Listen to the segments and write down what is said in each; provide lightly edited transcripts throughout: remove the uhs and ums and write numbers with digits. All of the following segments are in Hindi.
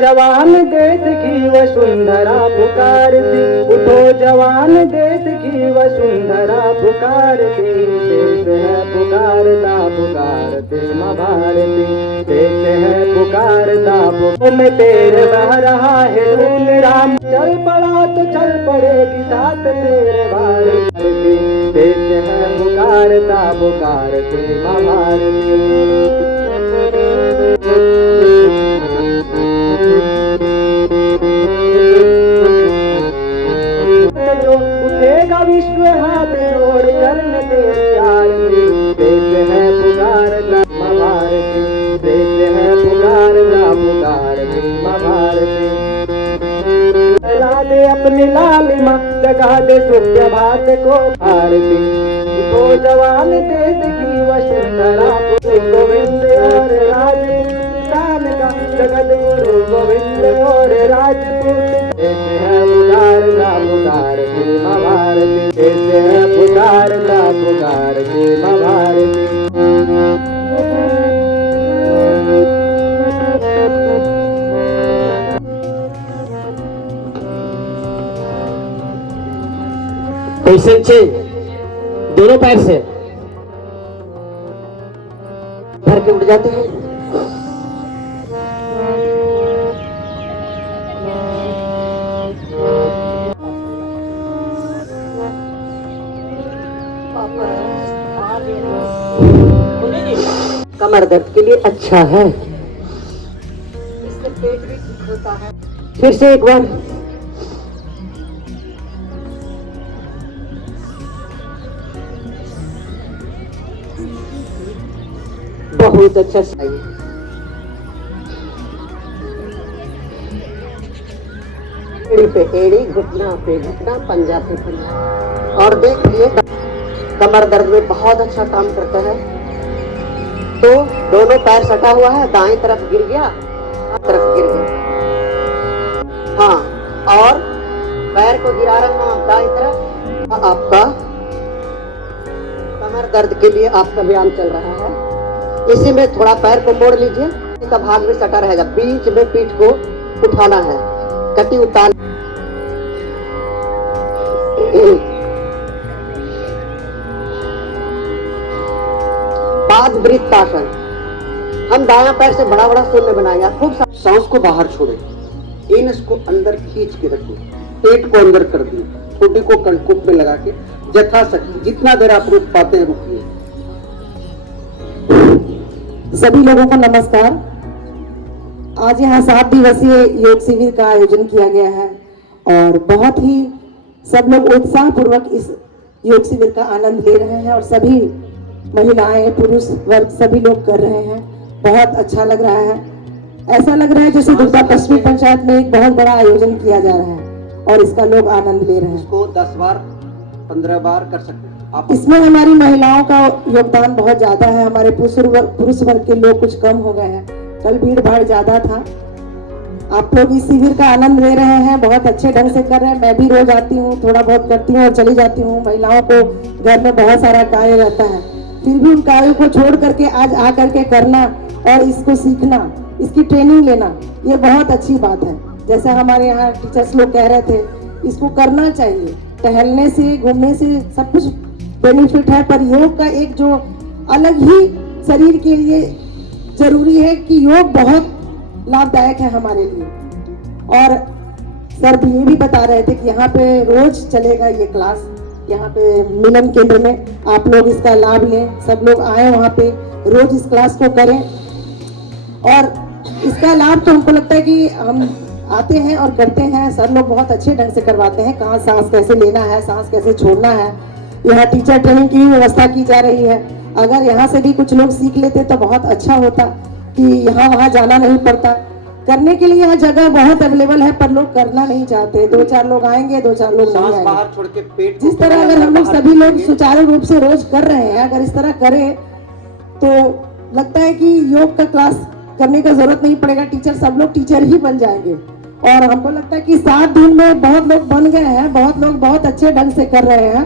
जवान देश की वसुंधरा पुकारती, उठो जवान देश की वसुंधरा पुकारती। देश है पुकारता पुकारते माँ भारती, देश है पुकारता में तेरे बह रहा है खून राम। चल पड़ा तो चल पड़ेगी साथ तेरे भारत की, देश है पुकारता पुकारते माँ भारती। उठेगा विश्व हाथ जोड़ करने तेरी आरती। देश है पुकारता माँ भारती, देश है पुकारता पुकारती माँ भारती। ला दे अपनी लालिमा, जगा दे सुख्य भात को भारती। तो जवान देश की वसुंधरा, गोविंद और राजपूत किसान का जगत गुरु गोविंद और राजपूत। देश है पुकारता पुकारती माँ भारती, देश है पुकारता पुकारती माँ भारती। पोजीशन चेंज, दोनों पैर से भर के उठ जाते हैं। कमर दर्द के लिए अच्छा है, इससे पेट भी ठीक होता है। फिर से एक बार बहुत अच्छा सही। एड़ी पे एड़ी, घुटना पे घुटना, पंजा पे पंजा। और देखिए कमर दर्द में बहुत अच्छा काम करता है। तो दोनों पैर सटा हुआ है, दाएं तरफ गिर गया, बाएं तरफ गिर गया। हाँ, और पैर को गिरा रहा हूं दाएं तरफ। आपका कमर दर्द के लिए आपका व्यायाम चल रहा है। इसी में थोड़ा पैर को मोड़ लीजिए, इसका भाग में सटा रहेगा। बीच में पीठ को उठाना है, कटी उतार। पाद वृत्तासन, हम दायां पैर से बड़ा बड़ा शून्य बनाएंगे। खूब सांस को बाहर छोड़े, एनस को अंदर खींच के रखिए, पेट को अंदर कर दिए, ठोड़ी को कणकुप में लगा के यथाशक्ति जितना देर आप रुक पाते हैं रुकिए। सभी लोगों को नमस्कार। आज यहाँ 7 दिवसीय योग शिविर का आयोजन किया गया है और बहुत ही सब लोग उत्साह पूर्वक इस योग शिविर का आनंद ले रहे हैं और सभी महिलाएं पुरुष वर्ग सभी लोग कर रहे हैं। बहुत अच्छा लग रहा है। ऐसा लग रहा है जैसे दुर्गा पश्चिमी पंचायत में एक बहुत बड़ा आयोजन किया जा रहा है और इसका लोग आनंद ले रहे हैं। इसको 10 बार 15 बार कर सकते हैं आप। इसमें हमारी महिलाओं का योगदान बहुत ज्यादा है। हमारे पुरुष वर्ग के लोग कुछ कम हो गए हैं, कल भीड़ भाड़ ज्यादा था। आप लोग इस शिविर का आनंद ले रहे हैं, बहुत अच्छे ढंग से कर रहे हैं। मैं भी रोज आती हूँ, थोड़ा बहुत करती हूँ और चली जाती हूँ। महिलाओं को घर में बहुत सारा कार्य रहता है, फिर भी उन कार्यों को छोड़ करके आज आ करके करना और इसको सीखना, इसकी ट्रेनिंग लेना, ये बहुत अच्छी बात है। जैसे हमारे यहाँ टीचर्स लोग कह रहे थे, इसको करना चाहिए। टहलने से घूमने से सब कुछ बेनिफिट है, पर योग का एक जो अलग ही शरीर के लिए जरूरी है कि योग बहुत लाभदायक है हमारे लिए। और सर भी ये भी बता रहे थे कि यहाँ पे रोज चलेगा ये क्लास, यहाँ पे मिलन केंद्र में आप लोग इसका लाभ लें, सब लोग आए वहाँ पे रोज इस क्लास को करें। और इसका लाभ तो हमको लगता है कि हम आते हैं और करते हैं, सब लोग बहुत अच्छे ढंग से करवाते हैं। कहाँ सांस कैसे लेना है, सांस कैसे छोड़ना है, यहाँ टीचर ट्रेनिंग की भी व्यवस्था की जा रही है। अगर यहाँ से भी कुछ लोग सीख लेते तो बहुत अच्छा होता कि यहाँ वहाँ जाना नहीं पड़ता। करने के लिए यहाँ जगह बहुत अवेलेबल है, पर लोग करना नहीं चाहते। 2-4 लोग आएंगे, 2-4 लोग नहीं आएंगे। बाहर छोड़ के पेट जिस तरह अगर हम लोग सभी लोग सुचारू रूप से रोज कर रहे हैं, अगर इस तरह करें तो लगता है कि योग का क्लास करने का जरूरत नहीं पड़ेगा। टीचर सब लोग टीचर ही बन जाएंगे। और हमको लगता है कि 7 दिन में बहुत लोग बन गए हैं, बहुत लोग बहुत अच्छे ढंग से कर रहे हैं।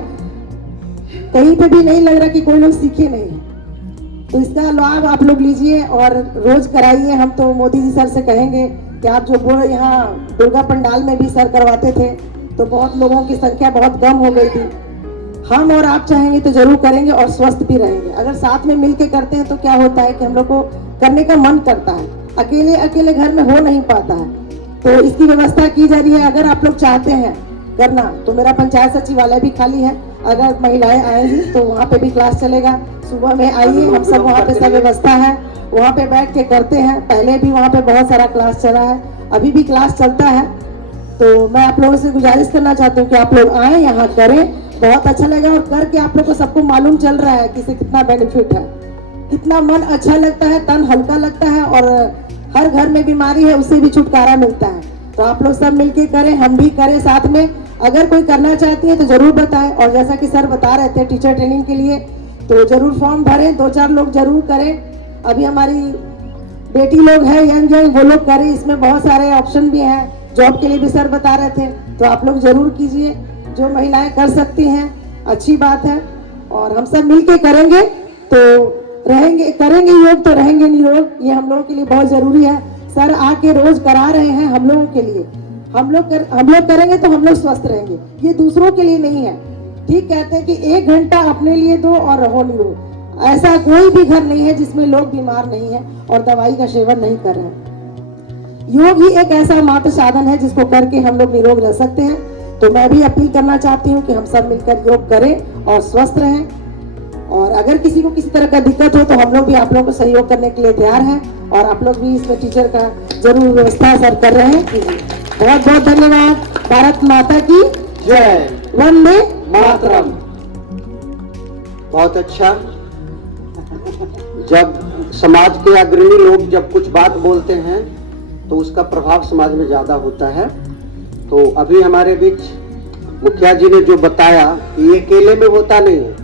कहीं पे भी नहीं लग रहा कि कोई लोग सीखे नहीं। तो इसका लाभ आप लोग लीजिए और रोज कराइए। हम तो मोदी जी सर से कहेंगे कि आप जो बोल यहाँ दुर्गा पंडाल में भी सर करवाते थे तो बहुत लोगों की संख्या बहुत कम हो गई थी। हम और आप चाहेंगे तो जरूर करेंगे और स्वस्थ भी रहेंगे। अगर साथ में मिलके करते हैं तो क्या होता है कि हम लोग को करने का मन करता है, अकेले अकेले घर में हो नहीं पाता है। तो इसकी व्यवस्था की जा रही है। अगर आप लोग चाहते हैं करना तो मेरा पंचायत सचिवालय भी खाली है, अगर महिलाएं आएंगी तो वहाँ पे भी क्लास चलेगा। सुबह में आइए, हम सब वहाँ पे सब व्यवस्था है, वहाँ पे बैठ के करते हैं। पहले भी वहाँ पे बहुत सारा क्लास चला है, अभी भी क्लास चलता है। तो मैं आप लोगों से गुजारिश करना चाहती हूँ कि आप लोग आए, यहाँ करें, बहुत अच्छा लगेगा। और करके आप लोग को सबको मालूम चल रहा है कि इससे कितना बेनिफिट है, कितना मन अच्छा लगता है, तन हल्का लगता है और हर घर में बीमारी है उससे भी छुटकारा मिलता है। तो आप लोग सब मिलके करें, हम भी करें साथ में। अगर कोई करना चाहती है तो जरूर बताएं। और जैसा कि सर बता रहे थे टीचर ट्रेनिंग के लिए, तो जरूर फॉर्म भरें, 2-4 लोग जरूर करें। अभी हमारी बेटी लोग हैं यंग वो लोग करें, इसमें बहुत सारे ऑप्शन भी हैं। जॉब के लिए भी सर बता रहे थे, तो आप लोग जरूर कीजिए। जो महिलाएं कर सकती हैं अच्छी बात है, और हम सब मिलके करेंगे तो रहेंगे, करेंगे योग तो रहेंगे निरोग। ये हम लोगों के लिए बहुत जरूरी है। सर आके रोज करा रहे हैं हम लोगों के लिए। हम लोग करेंगे तो हम लोग स्वस्थ रहेंगे, ये दूसरों के लिए नहीं है। ठीक कहते हैं कि 1 घंटा अपने लिए दो और रहो निरोग। ऐसा कोई भी घर नहीं है जिसमें लोग बीमार नहीं है और दवाई का सेवन नहीं कर रहे हैं। योग ही एक ऐसा मात्र साधन है जिसको करके हम लोग निरोग रह सकते हैं। तो मैं भी अपील करना चाहती हूँ कि हम सब मिलकर योग करें और स्वस्थ रहें। और अगर किसी को किसी तरह का दिक्कत हो तो हम लोग भी आप लोगों को सहयोग करने के लिए तैयार हैं। और आप लोग भी इसमें टीचर का जरूर व्यवस्था सर कर रहे हैं। बहुत बहुत धन्यवाद। भारत माता की जय। वंदे मातरम। बहुत अच्छा। जब समाज के अग्रणी लोग जब कुछ बात बोलते हैं तो उसका प्रभाव समाज में ज्यादा होता है। तो अभी हमारे बीच मुखिया जी ने जो बताया कि ये अकेले में होता नहीं है,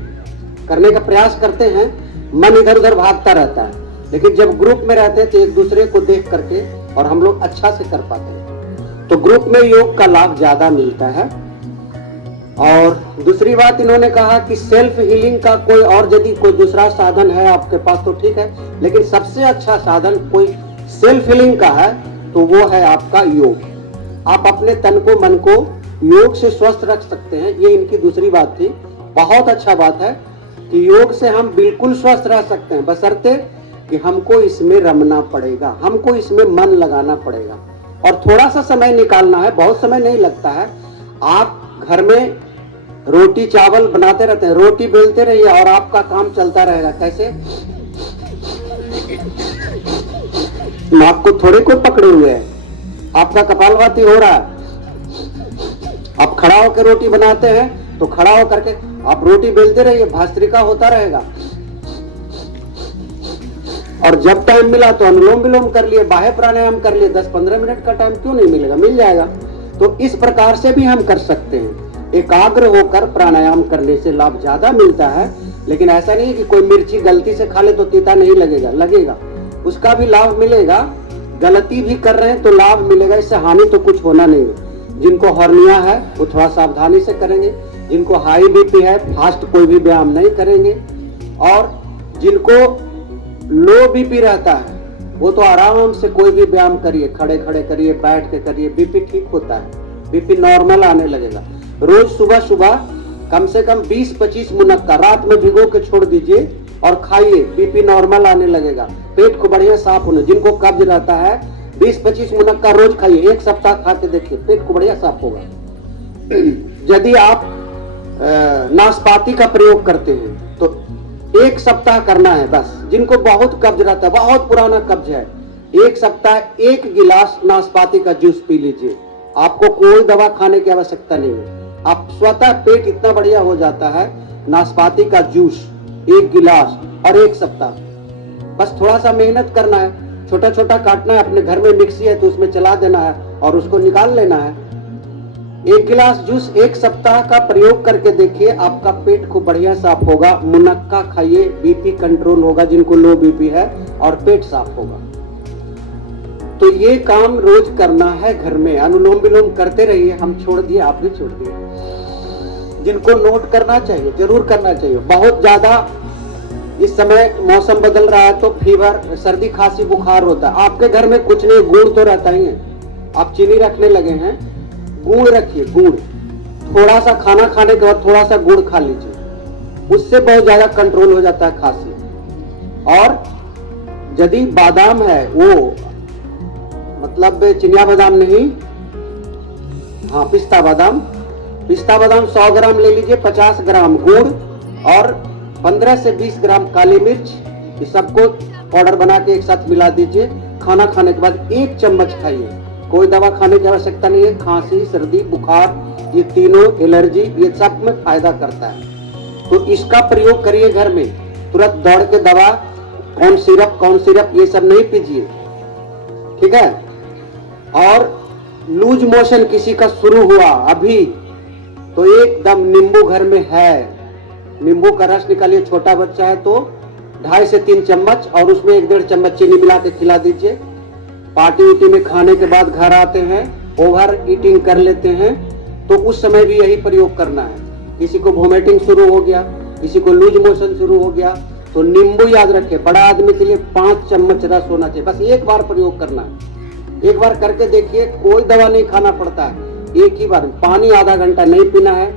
करने का प्रयास करते हैं, मन इधर उधर भागता रहता है, लेकिन जब ग्रुप में रहते हैं तो एक दूसरे को देख करके और हम लोग अच्छा से कर पाते हैं। तो ग्रुप में योग का लाभ ज्यादा मिलता है। और दूसरी बात इन्होंने कहा कि सेल्फ हीलिंग का कोई और यदि कोई दूसरा साधन है आपके पास तो ठीक है, लेकिन सबसे अच्छा साधन कोई सेल्फ हीलिंग का है तो वो है आपका योग। आप अपने तन को मन को योग से स्वस्थ रख सकते हैं, ये इनकी दूसरी बात थी। बहुत अच्छा बात है कि योग से हम बिल्कुल स्वस्थ रह सकते हैं, बशर्ते कि हमको इसमें रमना पड़ेगा, हमको इसमें मन लगाना पड़ेगा और थोड़ा सा समय निकालना है। बहुत समय नहीं लगता है। आप घर में रोटी चावल बनाते रहते हैं, रोटी बेलते रहिए और आपका काम चलता रहेगा। कैसे? नाक को थोड़े कोई पकड़े हुए है, आपका कपालभाति हो रहा है। आप खड़ा होकर रोटी बनाते हैं तो खड़ा होकर के आप रोटी बेलते रहिए, भस्त्रिका होता रहेगा। और जब टाइम मिला तो अनुलोम विलोम कर लिए, बाह्य प्राणायाम कर लिए। 10-15 मिनट का टाइम क्यों नहीं मिलेगा? मिल जाएगा। तो इस प्रकार से भी हम कर सकते हैं। एकाग्र होकर प्राणायाम करने से लाभ ज्यादा मिलता है। लेकिन ऐसा नहीं कि कोई मिर्ची गलती से खा ले तो तीता नहीं लगेगा, लगेगा, उसका भी लाभ मिलेगा। गलती भी कर रहे हैं तो लाभ मिलेगा, इससे हानि तो कुछ होना नहीं है। जिनको हर्निया है वो थोड़ा सावधानी से करेंगे, जिनको हाई बीपी है फास्ट कोई भी व्यायाम नहीं करेंगे, और जिनको लो बीपी रहता है वो तो आराम से कोई भी व्यायाम करिए, खड़े खड़े करिए, बैठ के करिए, बीपी ठीक होता है, बीपी नॉर्मल आने लगेगा। रोज सुबह सुबह कम से कम 20-25 मुनक्का रात में भिगो के छोड़ दीजिए और खाइए, बीपी नॉर्मल आने लगेगा। पेट को बढ़िया साफ होने, जिनको कब्ज रहता है 20-25 मुनक्का रोज खाइए, 1 सप्ताह खा के देखिए, पेट को बढ़िया साफ होगा। यदि आप नाशपाती का प्रयोग करते हैं तो 1 सप्ताह करना है बस। जिनको बहुत कब्ज रहता है, बहुत पुराना कब्ज है, 1 सप्ताह 1 गिलास नाशपाती का जूस पी लीजिए। आपको कोई दवा खाने की आवश्यकता नहीं है, आप स्वतः पेट इतना बढ़िया हो जाता है। नाशपाती का जूस 1 गिलास और 1 सप्ताह, बस थोड़ा सा मेहनत करना है, छोटा छोटा काटना है। अपने घर में मिक्सी है तो उसमें चला देना है और उसको निकाल लेना है। 1 गिलास जूस 1 सप्ताह का प्रयोग करके देखिए, आपका पेट को बढ़िया साफ होगा। मुनक्का खाइए, बीपी कंट्रोल होगा जिनको लो बीपी है, और पेट साफ होगा। तो ये काम रोज करना है घर में। अनुलोम विलोम करते रहिए, हम छोड़ दिए, आप भी छोड़ दिए। जिनको नोट करना चाहिए जरूर करना चाहिए। बहुत ज्यादा इस समय मौसम बदल रहा है तो फीवर, सर्दी खांसी बुखार होता है। आपके घर में कुछ नहीं, गुड़ तो रहता ही है, आप चीनी रखने लगे हैं, गुड़ रखिए, गुड़ थोड़ा सा, खाना खाने के बाद थोड़ा सा गुड़ खा लीजिए, उससे बहुत ज्यादा कंट्रोल हो जाता है खांसी। और यदि बादाम है, वो मतलब चिनिया बादाम नहीं, हाँ पिस्ता बादाम, पिस्ता बादाम 100 ग्राम ले लीजिए, 50 ग्राम गुड़ और 15 से 20 ग्राम काली मिर्च, ये सबको पाउडर बना के एक साथ मिला दीजिए। खाना खाने के बाद 1 चम्मच खाइए, कोई दवा खाने की आवश्यकता नहीं है। खांसी, सर्दी, बुखार, ये तीनों, एलर्जी, ये सब में फायदा करता है। तो इसका प्रयोग करिए घर में, तुरंत दौड़ के दवा, कौन सिरप ये सब नहीं पीजिए, ठीक है। और लूज मोशन किसी का शुरू हुआ अभी, तो एकदम नींबू घर में है, नींबू का रस निकालिए, छोटा बच्चा है तो 2.5 से 3 चम्मच, और उसमें 1-1.5 चम्मच चीनी मिला के खिला दीजिए। पार्टी उटी में खाने के बाद घर आते हैं, ओवर ईटिंग कर लेते हैं, तो उस समय भी यही प्रयोग करना है। किसी को वोमिटिंग शुरू हो गया, किसी को लूज मोशन शुरू हो गया, तो नींबू याद रखे, बड़ा आदमी के लिए 5 चम्मच रस होना चाहिए। बस एक बार प्रयोग करना है, एक बार करके देखिए, कोई दवा नहीं खाना पड़ता है, एक ही बार। पानी आधा घंटा नहीं पीना है,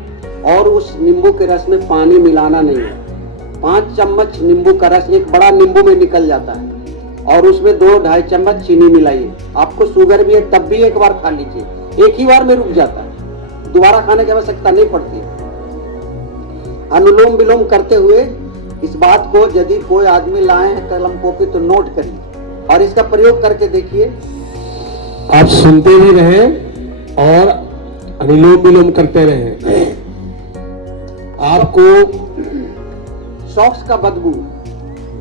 और उस नींबू के रस में पानी मिलाना नहीं है। 5 चम्मच नींबू का रस एक बड़ा नींबू में निकल जाता है, और उसमें 2-2.5 चम्मच चीनी मिलाइए। आपको शुगर भी है तब भी एक बार खा लीजिए, एक ही बार में रुक जाता है, दोबारा खाने की आवश्यकता नहीं पड़ती है। अनुलोम विलोम करते हुए इस बात को यदि कोई आदमी लाए हैं कलम कॉपी तो नोट करिए, और इसका प्रयोग करके देखिए। आप सुनते भी रहे और अनुलोम विलोम करते रहे। आपको सॉक्स का बदबू,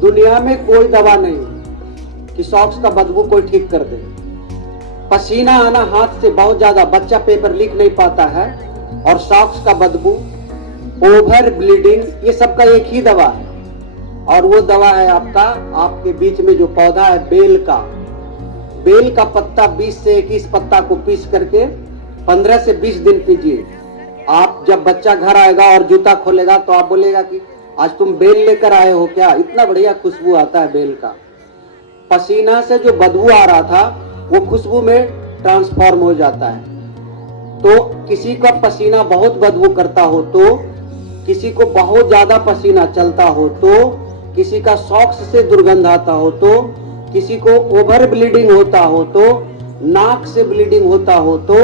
दुनिया में कोई दवा नहीं कि सॉक्स का बदबू कोई ठीक कर दे। पसीना आना हाथ से बहुत ज्यादा, बच्चा पेपर लिख नहीं पाता है, और सॉक्स का बदबू, ओवर ब्लीडिंग, ये सब का एक ही दवा है। और वो दवा है आपका, आपके बीच में जो पौधा है बेल का पत्ता, 20 से 21 पत्ता को पीस करके 15 से 20 दिन पीजिए। आप जब बच्चा घर आएगा और जूता खोलेगा तो आप बोलेगा कि आज तुम बेल लेकर आए हो क्या, इतना बढ़िया खुशबू आता है बेल का। पसीना से जो बदबू आ रहा था वो खुशबू में ट्रांसफॉर्म हो जाता है। तो किसी का पसीना बहुत बदबू करता हो, तो किसी को बहुत ज्यादा पसीना चलता हो, तो किसी का सॉक्स से दुर्गंध आता हो, तो किसी को ओवर ब्लीडिंग होता हो, तो नाक से ब्लीडिंग होता हो, तो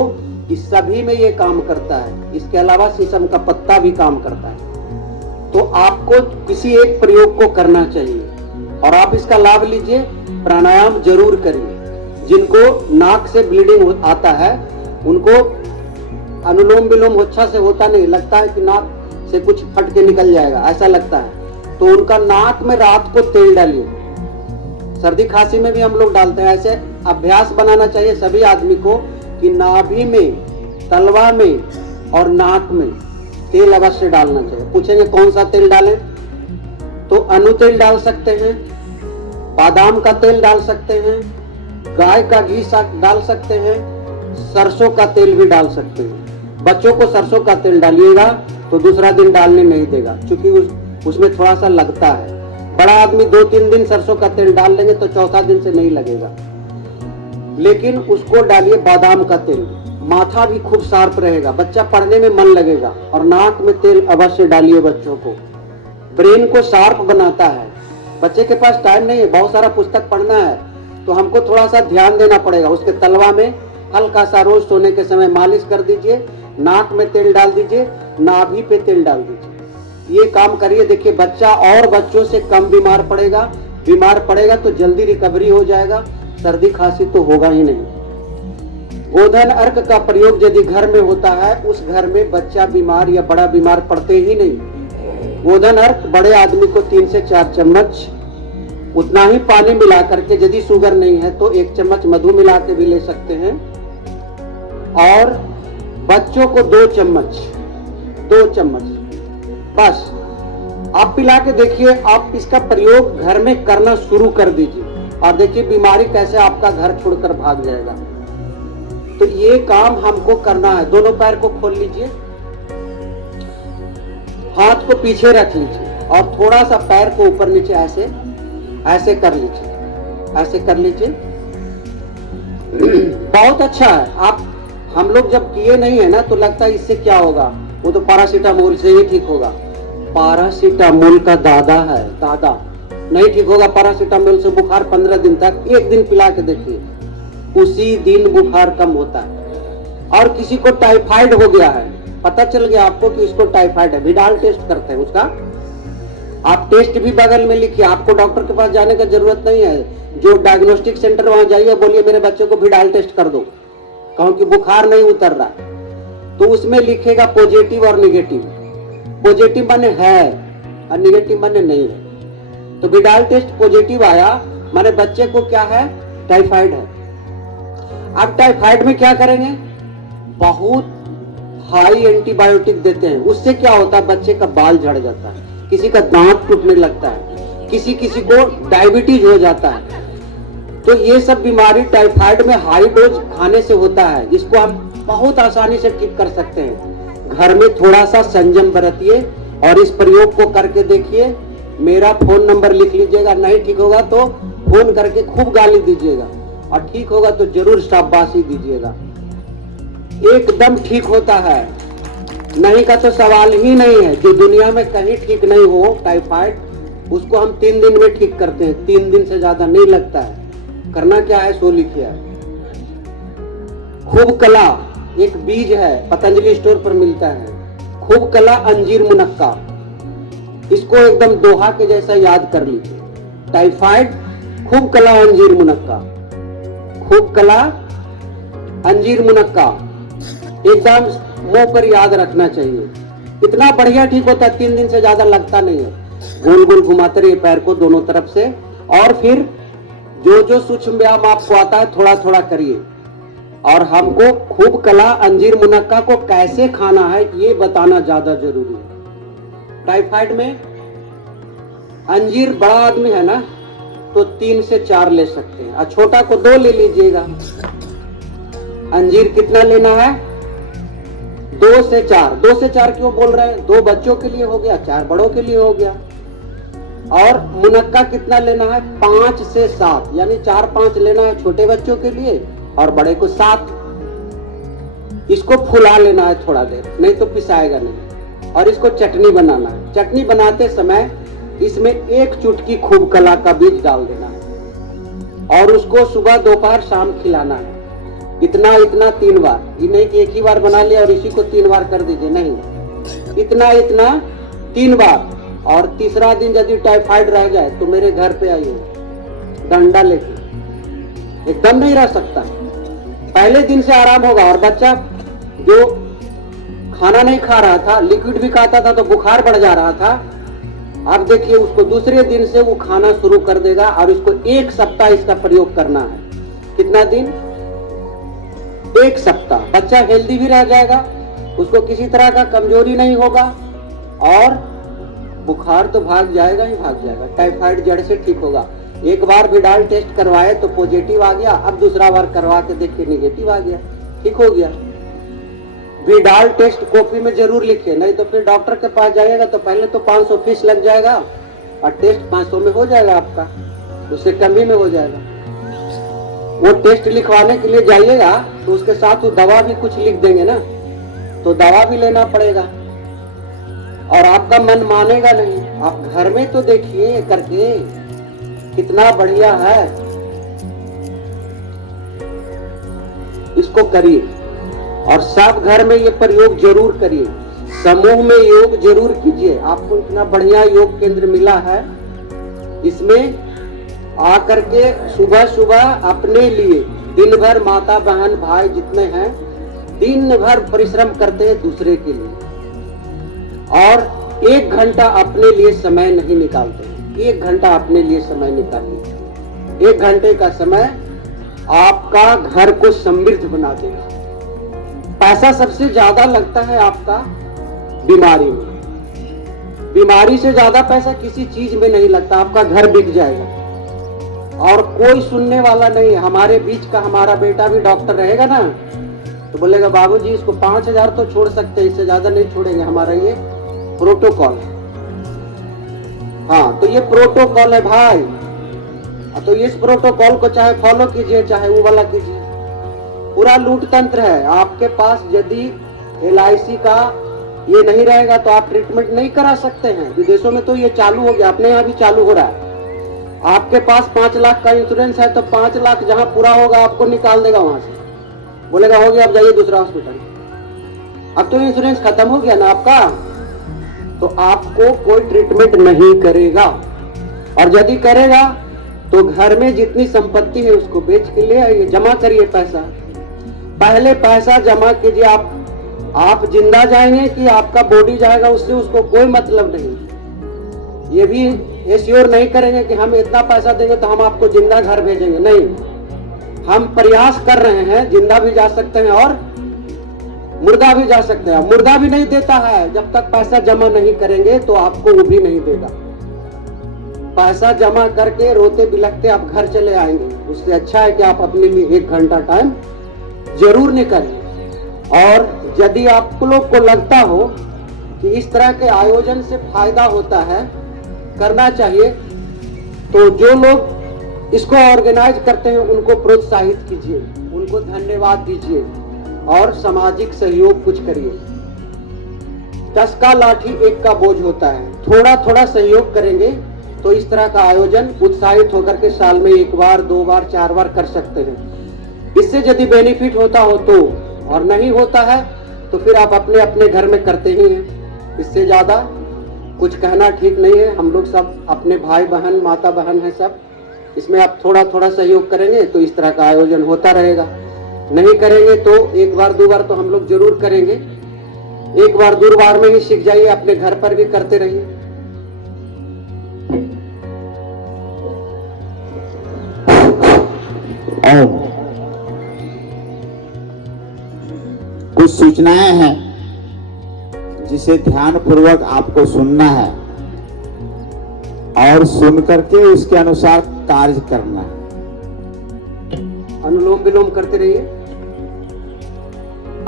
इस सभी में ये काम करता है। इसके अलावा शीशम का पत्ता भी काम करता है। तो आपको किसी एक प्रयोग को करना चाहिए, और आप इसका लाभ लीजिए। प्राणायाम जरूर करिए। जिनको नाक से ब्लीडिंग आता है उनको अनुलोम विलोम अच्छा से होता नहीं, लगता है कि नाक से कुछ फट के निकल जाएगा, ऐसा लगता है, तो उनका नाक में रात को तेल डालिए। सर्दी खांसी में भी हम लोग डालते हैं। ऐसे अभ्यास बनाना चाहिए सभी आदमी को कि नाभि में, तलवा में और नाक में तेल अवश्य डालना चाहिए। पूछेंगे कौन सा तेल डालें, तो अनु तेल डाल सकते हैं, बादाम का तेल डाल सकते हैं, गाय का घी डाल सकते हैं, सरसों का तेल भी डाल सकते हैं। बच्चों को सरसों का तेल डालिएगा तो दूसरा दिन डालने नहीं देगा, क्योंकि उसमें थोड़ा सा लगता है। बड़ा आदमी 2-3 दिन सरसों का तेल डाल लेंगे तो चौथा दिन से नहीं लगेगा, लेकिन उसको डालिए बादाम का तेल। माथा भी खूब शार्प रहेगा, बच्चा पढ़ने में मन लगेगा। और नाक में तेल अवश्य डालिए, बच्चों को ब्रेन को शार्प बनाता है। बच्चे के पास टाइम नहीं है, बहुत सारा पुस्तक पढ़ना है, तो हमको थोड़ा सा ध्यान देना पड़ेगा। उसके तलवा में हल्का सा रोज सोने के समय मालिश कर दीजिए, नाक में तेल डाल दीजिए, नाभि पे तेल डाल दीजिए। ये काम करिए, देखिए बच्चा और बच्चों से कम बीमार पड़ेगा तो जल्दी रिकवरी हो जाएगा, सर्दी खांसी तो होगा ही नहीं। गोधन अर्क का प्रयोग यदि घर में होता है, उस घर में बच्चा बीमार या बड़ा बीमार पड़ते ही नहीं। गोधन अर्क बड़े आदमी को 3 से 4 चम्मच, उतना ही पानी मिला करके, यदि शुगर नहीं है तो 1 चम्मच मधु मिला के भी ले सकते हैं। और बच्चों को 2 चम्मच बस आप पिला के देखिए। आप इसका प्रयोग घर में करना शुरू कर दीजिए, और देखिए बीमारी कैसे आपका घर छोड़कर भाग जाएगा। तो ये काम हमको करना है। दोनों पैर को खोल लीजिए, हाथ को पीछे रख लीजिए, और थोड़ा सा पैर को ऊपर नीचे ऐसे कर लीजिए, बहुत अच्छा है। आप हम लोग जब किए नहीं है ना तो लगता है इससे क्या होगा, वो तो पैरासीटामोल से ही ठीक होगा। पैरासीटामोल का दादा है, दादा। नहीं ठीक होगा पैरासीटामोल से बुखार 15 दिन तक, एक दिन पिला के देखिए, उसी दिन बुखार कम होता है। और किसी को टाइफाइड हो गया है, पता चल गया आपको कि इसको टाइफाइड है, विडाल टेस्ट करते हैं उसका। आप टेस्ट भी बगल में लिखिए, आपको डॉक्टर के पास जाने का जरूरत नहीं है। जो डायग्नोस्टिक सेंटर वहां जाइए, बोलिए मेरे बच्चे को विडाल टेस्ट कर दो, कहो कि बुखार नहीं उतर रहा, तो उसमें लिखेगा पॉजिटिव और निगेटिव। पॉजिटिव माने है और निगेटिव माने नहीं है। तो विडाल टेस्ट पॉजिटिव आया माने बच्चे को क्या है, टाइफाइड है। अब टाइफाइड में क्या करेंगे, बहुत हाई एंटीबायोटिक देते हैं। उससे क्या होता है, बच्चे का बाल झड़ जाता है, किसी का दांत टूटने लगता है, किसी किसी को डायबिटीज हो जाता है। तो ये सब बीमारी टाइफाइड में हाई डोज खाने से होता है। इसको हम बहुत आसानी से ठीक कर सकते हैं। घर में थोड़ा सा संयम बरतिए और इस प्रयोग को करके देखिए। मेरा फोन नंबर लिख लीजिएगा, नहीं ठीक होगा तो फोन करके खूब गाली दीजिएगा, और ठीक होगा तो जरूर शाबाशी दीजिएगा। एकदम ठीक होता है, नहीं का तो सवाल ही नहीं है। जो दुनिया में कहीं ठीक नहीं हो टाइफाइड, उसको हम 3 दिन में ठीक करते हैं। 3 दिन से ज्यादा नहीं लगता है। करना क्या है, सो लिखिए। खूब कला एक बीज है, पतंजलि स्टोर पर मिलता है। खूब कला अंजीर मुनक्का, इसको एकदम दोहा के जैसा याद कर लीजिए। टाइफाइड, खूब कला अंजीर मुनक्का, खूब कला अंजीर मुनक्का, एकदम मुंह पर याद रखना चाहिए। इतना बढ़िया ठीक होता है, 3 दिन से ज्यादा लगता नहीं है। गोल गोल घुमाते रहिए पैर को दोनों तरफ से, और फिर जो जो सूक्ष्म व्यायाम आपको आता है थोड़ा थोड़ा करिए। और हमको खूब कला अंजीर मुनक्का को कैसे खाना है ये बताना ज्यादा जरूरी है। टाइफाइड में अंजीर बड़ा आदमी है ना तो 3 से 4 ले सकते हैं, और छोटा को 2 ले लीजिएगा। अंजीर कितना लेना है, 2 से 4। 2 से 4 क्यों बोल रहे हैं, 2 बच्चों के लिए हो गया, 4 बड़ों के लिए हो गया। और मुनक्का कितना लेना है, 5 से 7, यानी 4-5 लेना है छोटे बच्चों के लिए और बड़े को 7। इसको फुला लेना है थोड़ा देर, नहीं तो पिसाएगा नहीं। और इसको चटनी बनाना है। चटनी बनाते समय इसमें 1 चुटकी खूब कला का बीज डाल देना है, और उसको सुबह दोपहर शाम खिलाना है। इतना इतना 3 बार, ये नहीं कि एक ही बार बना लिया और इसी को 3 बार कर दीजिए, नहीं, इतना इतना 3 बार। और तीसरा दिन यदि टाइफाइड रह जाए तो मेरे घर पे आइए डंडा लेके, एकदम नहीं रह सकता। पहले दिन से आराम होगा। और बच्चा जो खाना नहीं खा रहा था, लिक्विड भी खाता था तो बुखार बढ़ जा रहा था, अब देखिए उसको दूसरे दिन से वो खाना शुरू कर देगा। और इसको 1 सप्ताह इसका प्रयोग करना है। कितना दिन, 1 सप्ताह। बच्चा हेल्दी भी रह जाएगा, उसको किसी तरह का कमजोरी नहीं होगा, और बुखार तो भाग जाएगा ही भाग जाएगा। टाइफाइड जड़ से ठीक होगा। एक बार विडाल टेस्ट करवाए तो पॉजिटिव आ गया, अब दूसरा बार करवा के देखिए निगेटिव आ गया, ठीक हो गया। विडाल टेस्ट कॉपी में जरूर लिखिए, नहीं तो फिर डॉक्टर के पास जाइएगा तो पहले तो 500 फीस लग जाएगा, और टेस्ट 500 में हो जाएगा आपका, उससे कम ही में हो जाएगा। वो टेस्ट लिखवाने के लिए जाइएगा तो उसके साथ वो दवा भी कुछ लिख देंगे ना, तो दवा भी लेना पड़ेगा। और आपका मन मानेगा नहीं। आप घर में तो देखिए करके, कितना बढ़िया है। इसको करिए और सब घर में ये प्रयोग जरूर करिए। समूह में योग जरूर कीजिए। आपको इतना बढ़िया योग केंद्र मिला है, इसमें आकर के सुबह सुबह अपने लिए दिन भर माता बहन भाई जितने हैं दिन भर परिश्रम करते हैं दूसरे के लिए, और 1 घंटा अपने लिए समय नहीं निकालते। 1 घंटा अपने लिए समय निकालिए। 1 घंटे का समय आपका घर को समृद्ध बना देगा। पैसा सबसे ज्यादा लगता है आपका बीमारी में। बीमारी से ज्यादा पैसा किसी चीज में नहीं लगता। आपका घर बिक जाएगा और कोई सुनने वाला नहीं है। हमारे बीच का हमारा बेटा भी डॉक्टर रहेगा ना तो बोलेगा बाबूजी इसको 5,000 तो छोड़ सकते हैं, इससे ज्यादा नहीं छोड़ेंगे, हमारा ये प्रोटोकॉल है। हाँ, तो ये प्रोटोकॉल है भाई, तो इस प्रोटोकॉल को चाहे फॉलो कीजिए चाहे वो वाला कीजिए, पूरा लूट तंत्र है। आपके पास यदि LIC का ये नहीं रहेगा तो आप ट्रीटमेंट नहीं करा सकते हैं। विदेशों में तो ये चालू हो गया, अपने यहाँ भी चालू हो रहा है। आपके पास 5 लाख का इंश्योरेंस है तो 5 लाख जहां पूरा होगा आपको निकाल देगा वहां से, बोलेगा हो गया अब जाइए दूसरा हॉस्पिटल। अब तो इंश्योरेंस खत्म हो गया ना आपका, तो आपको कोई ट्रीटमेंट नहीं करेगा। और यदि करेगा तो घर में जितनी संपत्ति है उसको बेच के ले आइए, जमा करिए पैसा। पहले पैसा जमा कीजिए। आप जिंदा जाएंगे कि आपका बॉडी जाएगा उससे उसको कोई मतलब नहीं। ये भी एश्योर नहीं करेंगे कि हम इतना पैसा देंगे तो हम आपको जिंदा घर भेजेंगे, नहीं। हम प्रयास कर रहे हैं, जिंदा भी जा सकते हैं और मुर्दा भी जा सकते हैं। मुर्दा भी नहीं देता है, जब तक पैसा जमा नहीं करेंगे तो आपको वो भी नहीं देगा। पैसा जमा करके रोते बिलखते आप घर चले आएंगे, उससे अच्छा है कि आप अपने लिए 1 घंटा टाइम जरूर निकालें। और यदि आप लोग को लगता हो कि इस तरह के आयोजन से फायदा होता है, करना चाहिए, तो जो लोग इसको ऑर्गेनाइज करते हैं उनको प्रोत्साहित कीजिए, उनको धन्यवाद दीजिए और सामाजिक सहयोग कुछ करिए। 10 का लाठी 1 का बोझ होता है। थोड़ा थोड़ा सहयोग करेंगे तो इस तरह का आयोजन उत्साहित होकर के साल में 1 बार 2 बार 4 बार कर सकते हैं। इससे यदि बेनिफिट होता हो तो, और नहीं होता है तो फिर आप अपने अपने घर में करते ही हैं। इससे ज्यादा कुछ कहना ठीक नहीं है। हम लोग सब अपने भाई बहन माता बहन हैं सब। इसमें आप थोड़ा थोड़ा सहयोग करेंगे तो इस तरह का आयोजन होता रहेगा। नहीं करेंगे तो 1 बार 2 बार तो हम लोग जरूर करेंगे। 1 बार 2 बार में ही सीख जाइए, अपने घर पर भी करते रहिए। और कुछ सूचनाएं हैं जिसे ध्यान पूर्वक आपको सुनना है और सुन करके उसके अनुसार कार्य करना है। अनुलोम विलोम करते रहिए।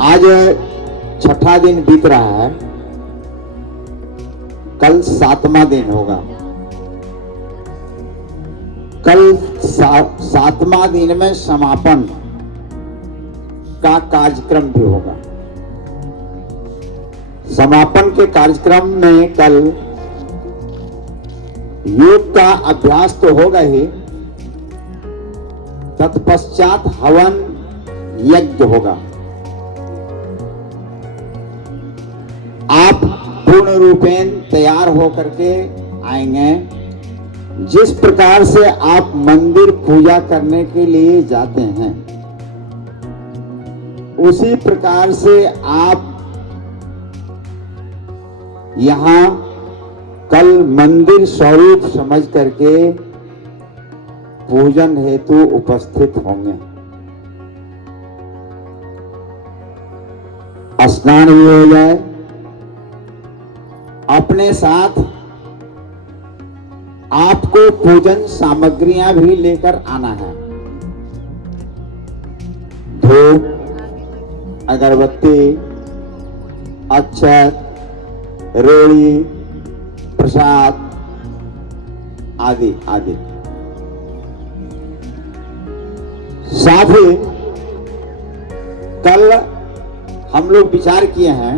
आज 6ठा दिन बीत रहा है, कल 7वां दिन होगा। कल 7वां दिन में समापन का कार्यक्रम भी होगा। समापन के कार्यक्रम में कल योग का अभ्यास तो होगा ही, तत्पश्चात हवन यज्ञ होगा। आप पूर्ण रूपेण तैयार होकर के आएंगे। जिस प्रकार से आप मंदिर पूजा करने के लिए जाते हैं उसी प्रकार से आप यहां कल मंदिर स्वरूप समझ करके पूजन हेतु उपस्थित होंगे। स्नान भी हो जाए, अपने साथ आपको पूजन सामग्रियां भी लेकर आना है। धूप, अगरबत्ती, अक्षत, रोड़ी, प्रसाद आदि आदि। साथ ही कल हम लोग विचार किए हैं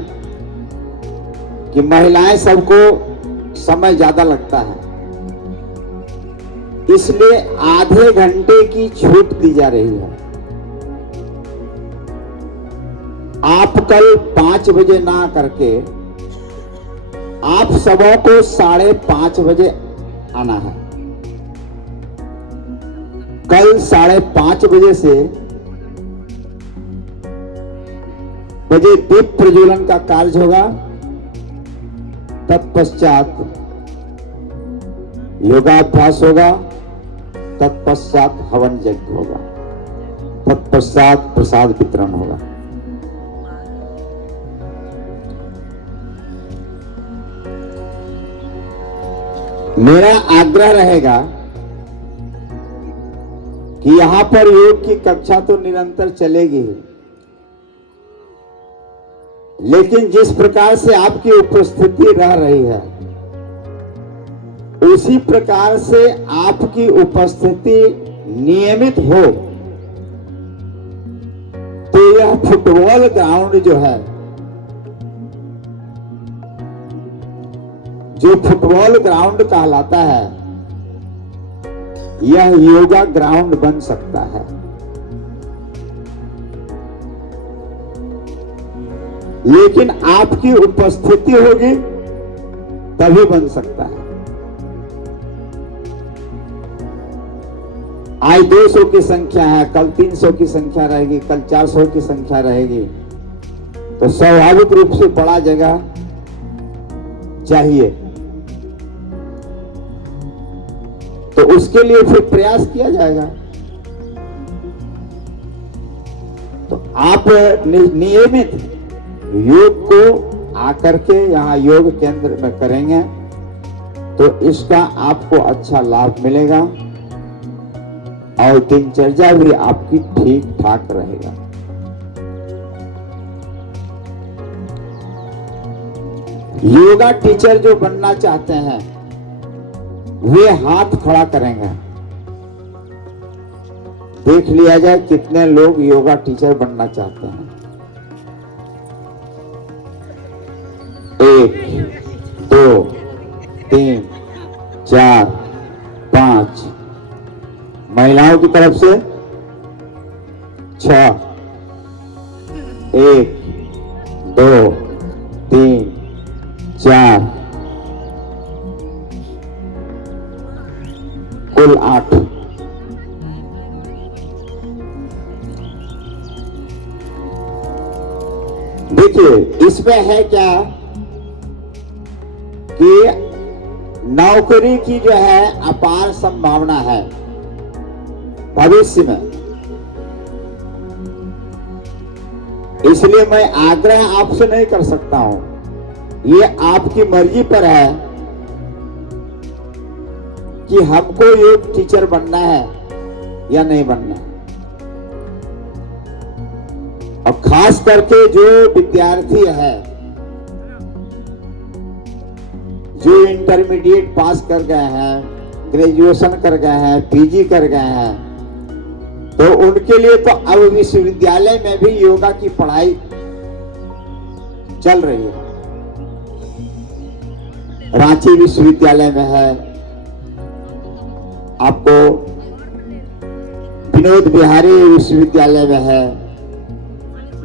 कि महिलाएं सबको समय ज्यादा लगता है, इसलिए आधे घंटे की छूट दी जा रही है। आप कल 5 बजे ना करके आप सबों को 5:30 बजे आना है। कल 5:30 बजे से दीप प्रज्वलन का कार्य होगा। तत्पश्चात योगाभ्यास होगा, तत्पश्चात हवन यज्ञ होगा, तत्पश्चात प्रसाद वितरण होगा। मेरा आग्रह रहेगा कि यहां पर योग की कक्षा तो निरंतर चलेगी ही, लेकिन जिस प्रकार से आपकी उपस्थिति रह रही है उसी प्रकार से आपकी उपस्थिति नियमित हो, यह फुटबॉल ग्राउंड जो है, जो फुटबॉल ग्राउंड कहलाता है, यह योगा ग्राउंड बन सकता है। लेकिन आपकी उपस्थिति होगी तभी बन सकता है। आज 200 की संख्या है, कल 300 की संख्या रहेगी, कल 400 की संख्या रहेगी, तो स्वाभाविक रूप से बड़ा जगह चाहिए। तो उसके लिए फिर प्रयास किया जाएगा। तो आप नियमित योग को आकर के यहाँ योग केंद्र में करेंगे तो इसका आपको अच्छा लाभ मिलेगा और दिनचर्या भी आपकी ठीक ठाक रहेगा। योगा टीचर जो बनना चाहते हैं वे हाथ खड़ा करेंगे। देख लिया जाए कितने लोग योगा टीचर बनना चाहते हैं। 1 2 3 4 5 महिलाओं की तरफ से 6 1 2 3 4 कुल 8। देखिए इसमें है क्या कि नौकरी की जो है अपार संभावना है भविष्य में। इसलिए मैं आग्रह आपसे नहीं कर सकता हूं, ये आपकी मर्जी पर है कि हमको योग टीचर बनना है या नहीं बनना है। और खास करके जो विद्यार्थी है जो इंटरमीडिएट पास कर गए हैं, ग्रेजुएशन कर गए हैं, पीजी कर गए हैं, तो उनके लिए तो अब विश्वविद्यालय में भी योगा की पढ़ाई चल रही है। रांची विश्वविद्यालय में है, आपको विनोद बिहारी विश्वविद्यालय में है,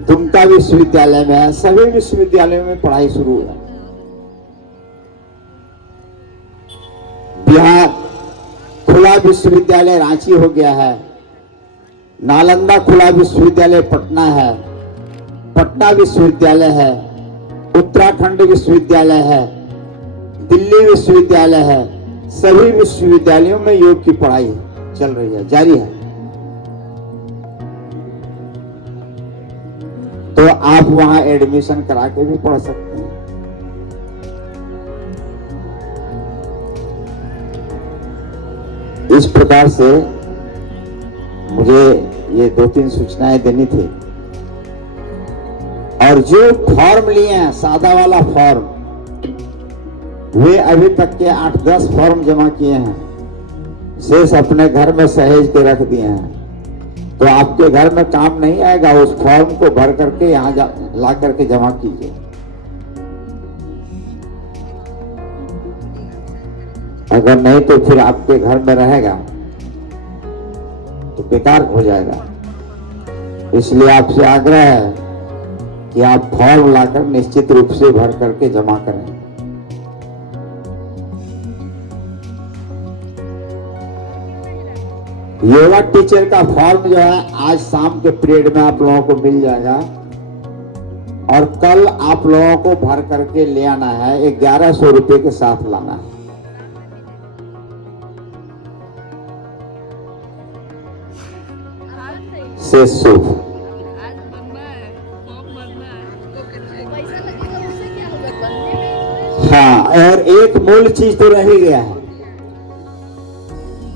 दुमका विश्वविद्यालय में है, सभी विश्वविद्यालयों में पढ़ाई शुरू है। बिहार खुला विश्वविद्यालय रांची हो गया है, नालंदा खुला विश्वविद्यालय पटना है, पटना विश्वविद्यालय है, उत्तराखंड विश्वविद्यालय है, दिल्ली विश्वविद्यालय है, सभी विश्वविद्यालयों में योग की पढ़ाई चल रही है, जारी है। तो आप वहां एडमिशन करा के भी पढ़ सकते हैं। इस प्रकार से मुझे ये 2-3 सूचनाएं देनी थी। और जो फॉर्म लिए हैं सादा वाला फॉर्म, वे अभी तक के 8-10 फॉर्म जमा किए हैं, शेष अपने घर में सहेज के रख दिए हैं। तो आपके घर में काम नहीं आएगा, उस फॉर्म को भर करके यहाँ ला करके जमा कीजिए। अगर नहीं तो फिर आपके घर में रहेगा तो बेकार हो जाएगा। इसलिए आपसे आग्रह है कि आप फॉर्म लाकर निश्चित रूप से भर करके जमा करें। योगा टीचर का फॉर्म जो है आज शाम के पीरियड में आप लोगों को मिल जाएगा और कल आप लोगों को भर करके ले आना है। 1100 रुपए के साथ लाना है। से शुभ। हाँ, और एक मूल चीज तो रह ही गया है,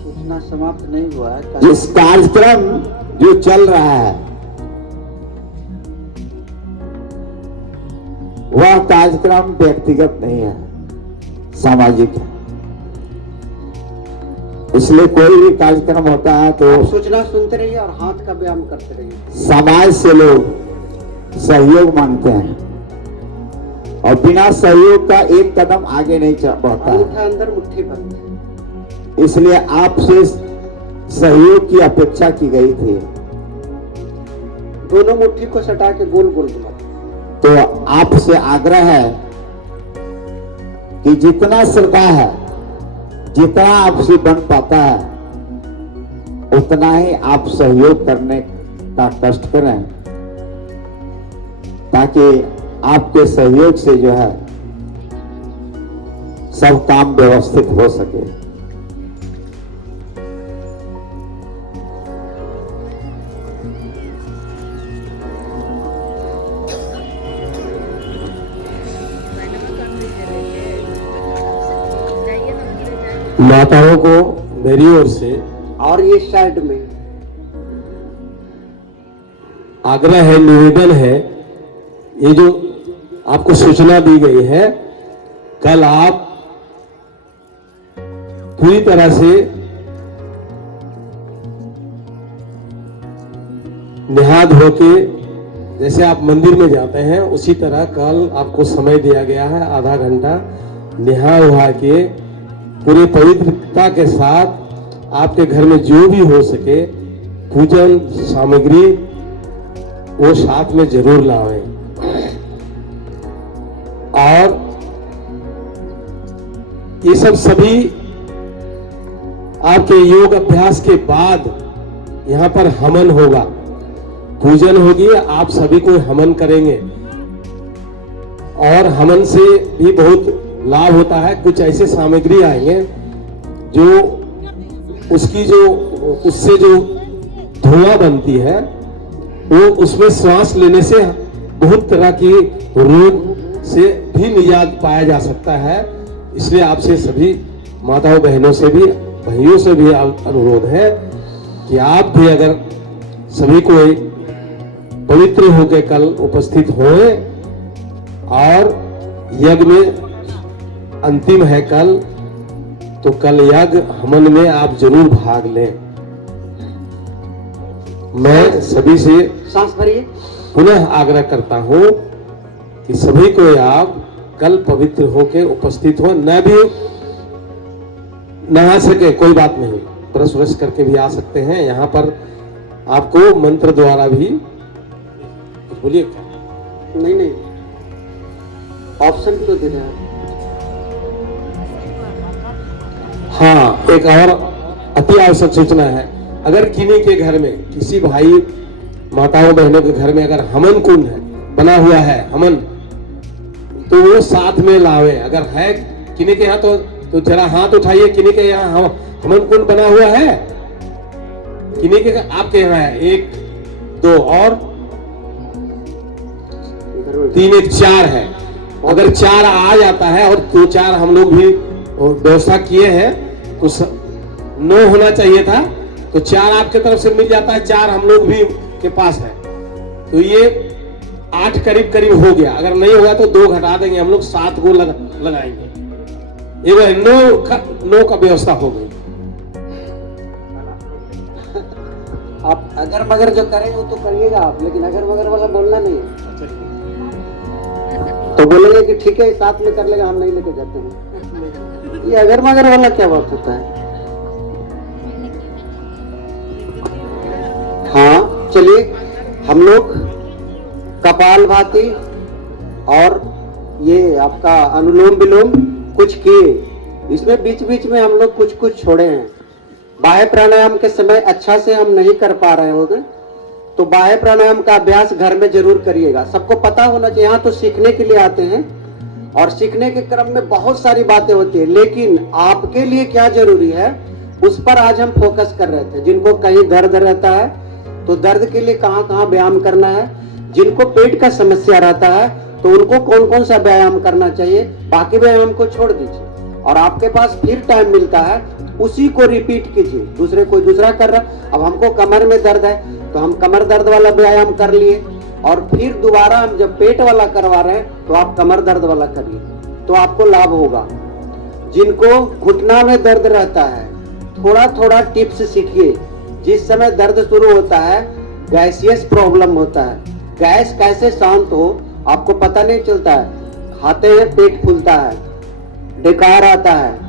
सूचना समाप्त नहीं हुआ है। इस कार्यक्रम जो चल रहा है वह कार्यक्रम व्यक्तिगत नहीं है, सामाजिक है। इसलिए कोई भी कार्यक्रम होता है तो सूचना सुनते रहिए और हाथ का व्यायाम करते रहिए। समाज से लोग सहयोग मांगते हैं और बिना सहयोग का एक कदम आगे नहीं बढ़ता है। अंगूठा अंदर मुट्ठी बंद। इसलिए आपसे सहयोग की अपेक्षा की गई थी। दोनों मुट्ठी को सटा के गोल गोल बुला। तो आपसे आग्रह है कि जितना श्रद्धा है, जितना आपसे बन पाता है, उतना ही आप सहयोग करने का कष्ट करें, ताकि आपके सहयोग से जो है सब काम व्यवस्थित हो सके। माताओं को मेरी ओर से और ये साइड में आग्रह है, निवेदन है, ये जो आपको सूचना दी गई है, कल आप पूरी तरह से नहा धो के जैसे आप मंदिर में जाते हैं उसी तरह कल आपको समय दिया गया है, आधा घंटा नहा वहा के पूरे पवित्रता के साथ आपके घर में जो भी हो सके पूजन सामग्री वो साथ में जरूर लाएं। और ये सब सभी आपके योग अभ्यास के बाद यहां पर हवन होगा, पूजन होगी, आप सभी को हवन करेंगे और हवन से भी बहुत लाभ होता है। कुछ ऐसे सामग्री आएंगे जो उससे जो धुआं बनती है वो उसमें सांस लेने से बहुत तरह की रोग से भी निजात पाया जा सकता है। इसलिए आपसे सभी माताओं बहनों से भी भाइयों से भी अनुरोध है कि आप भी अगर सभी को पवित्र होकर कल उपस्थित हों और यज्ञ में अंतिम है कल, तो कल यज्ञ हवन में आप जरूर भाग लें। मैं सभी से सांस भरिए। पुनः आग्रह करता हूं कि सभी को आप कल पवित्र होकर उपस्थित हो। न भी नहा सके कोई बात नहीं, ब्रश व्रश करके भी आ सकते हैं। यहाँ पर आपको मंत्र द्वारा भी बोलिए। नहीं ऑप्शन तो दे रहे हैं। हाँ, एक और अति आवश्यक सूचना है, अगर किन्हीं के घर में किसी भाई माताओं बहनों के घर में अगर हवन कुंड है बना हुआ है हवन, तो वो साथ में लावे। अगर है किन्हीं के यहाँ तो जरा हाथ उठाइए। किन्हीं के यहाँ हवन कुंड बना हुआ है? किन्हीं के आपके यहाँ है? 1 2 और 3 1 4 है। अगर 4 आ जाता है और 2 4 हम लोग भी व्यवस्था किए हैं, कुछ 9 होना चाहिए था, तो 4 आपके तरफ से मिल जाता है, 4 हम लोग भी के पास है, तो ये 8 करीब करीब हो गया। अगर नहीं होगा तो 2 घटा देंगे हम लोग, 7 को लगाएंगे। ये 9 का व्यवस्था हो गई। आप अगर मगर जो करेंगे वो तो करिएगा आप, लेकिन अगर मगर वाला बोलना नहीं है। तो बोलेंगे कि ठीक है साथ में कर लेगा, हम नहीं लेके जाते हैं। ये अगर मगर वाला क्या बात होता है? हाँ चलिए, हम लोग कपालभाति और ये आपका अनुलोम विलोम कुछ किए, इसमें बीच बीच में हम लोग कुछ कुछ छोड़े हैं। बाह्य प्राणायाम के समय अच्छा से हम नहीं कर पा रहे होंगे, तो बाह्य प्राणायाम का अभ्यास घर में जरूर करिएगा। सबको पता होना चाहिए, यहाँ तो सीखने के लिए आते हैं और सीखने के क्रम में बहुत सारी बातें होती है, लेकिन आपके लिए क्या जरूरी है उस पर आज हम फोकस कर रहे थे। जिनको कहीं दर्द रहता है तो दर्द के लिए कहाँ कहाँ व्यायाम करना है, जिनको पेट का समस्या रहता है तो उनको कौन कौन सा व्यायाम करना चाहिए, बाकी व्यायाम को छोड़ दीजिए और आपके पास फिर टाइम मिलता है उसी को रिपीट कीजिए। दूसरे कोई दूसरा कर रहा, अब हमको कमर में दर्द है तो हम कमर दर्द वाला व्यायाम कर लिए और फिर दोबारा हम जब पेट वाला करवा रहे हैं तो आप कमर दर्द वाला करिए, तो आपको लाभ होगा। जिनको घुटना में दर्द रहता है थोड़ा थोड़ा टिप्स सीखिए। जिस समय दर्द शुरू होता है, गैसियस प्रॉब्लम होता है, गैस कैसे शांत हो आपको पता नहीं चलता है। खाते हैं पेट फूलता है, डकार आता है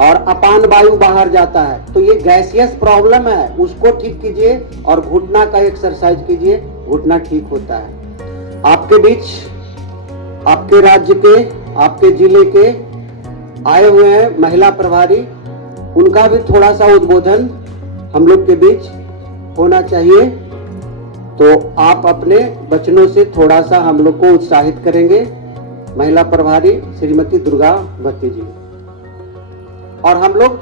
और अपान वायु बाहर जाता है, तो ये गैसियस प्रॉब्लम है, उसको ठीक कीजिए और घुटना का एक्सरसाइज कीजिए, घुटना ठीक होता है। आपके बीच आपके राज्य के, आपके जिले के आए हुए हैं महिला प्रभारी, उनका भी थोड़ा सा उद्बोधन हम लोग के बीच होना चाहिए। तो आप अपने वचनों से थोड़ा सा हम लोग को उत्साहित करेंगे। महिला प्रभारी श्रीमती दुर्गा भट्टी जी, और हम लोग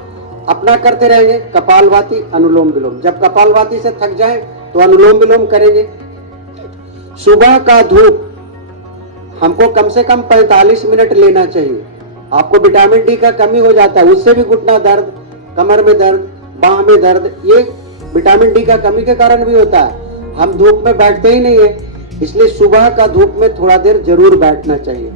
अपना करते रहेंगे कपालभाति, अनुलोम विलोम। जब कपालभाति से थक जाएं तो अनुलोम विलोम करेंगे। सुबह का धूप हमको कम से कम 45 मिनट लेना चाहिए। आपको विटामिन डी का कमी हो जाता है, उससे भी घुटना दर्द, कमर में दर्द, बाह में दर्द, ये विटामिन डी का कमी के कारण भी होता है। हम धूप में बैठते ही नहीं है, इसलिए सुबह का धूप में थोड़ा देर जरूर बैठना चाहिए।